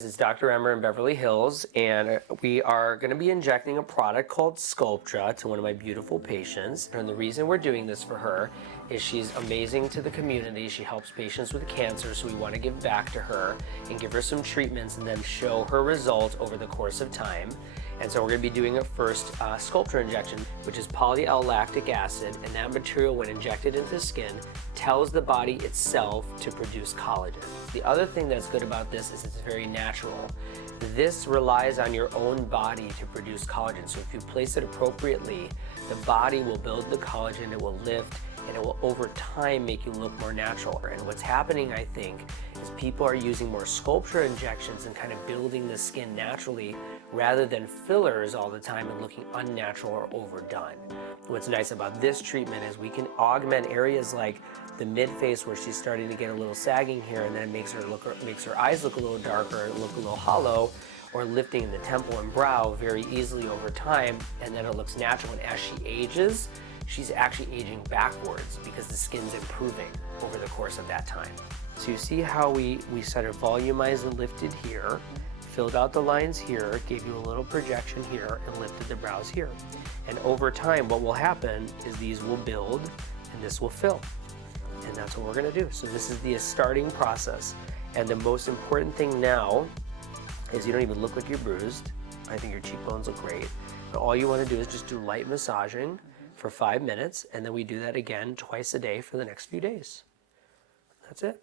This is Dr. Emer in Beverly Hills, and we are going to be injecting a product called Sculptra to one of my beautiful patients. And the reason we're doing this for her is she's amazing to the community. She helps patients with cancer, so we want to give back to her and give her some treatments and then show her results over the course of time. And so we're going to be doing a first Sculptra injection, which is poly-l-lactic acid, and that material, when injected into the skin, tells the body itself to produce collagen. The other thing that's good about this is it's very natural. This relies on your own body to produce collagen. So if you place it appropriately, the body will build the collagen, it will lift, and it will over time make you look more natural. And what's happening, I think, is people are using more Sculptra injections and kind of building the skin naturally rather than fillers all the time and looking unnatural or overdone. What's nice about this treatment is we can augment areas like the mid-face where she's starting to get a little sagging here, and then it makes her eyes look a little darker, look a little hollow, or lifting in the temple and brow very easily over time, and then it looks natural. And as she ages, she's actually aging backwards because the skin's improving over the course of that time. So you see how we sort of volumized and lifted here, filled out the lines here, gave you a little projection here, and lifted the brows here. And over time, what will happen is these will build and this will fill. And that's what we're gonna do. So this is the starting process. And the most important thing now is you don't even look like you're bruised. I think your cheekbones look great. But all you wanna do is just do light massaging for 5 minutes, and then we do that again twice a day for the next few days. That's it.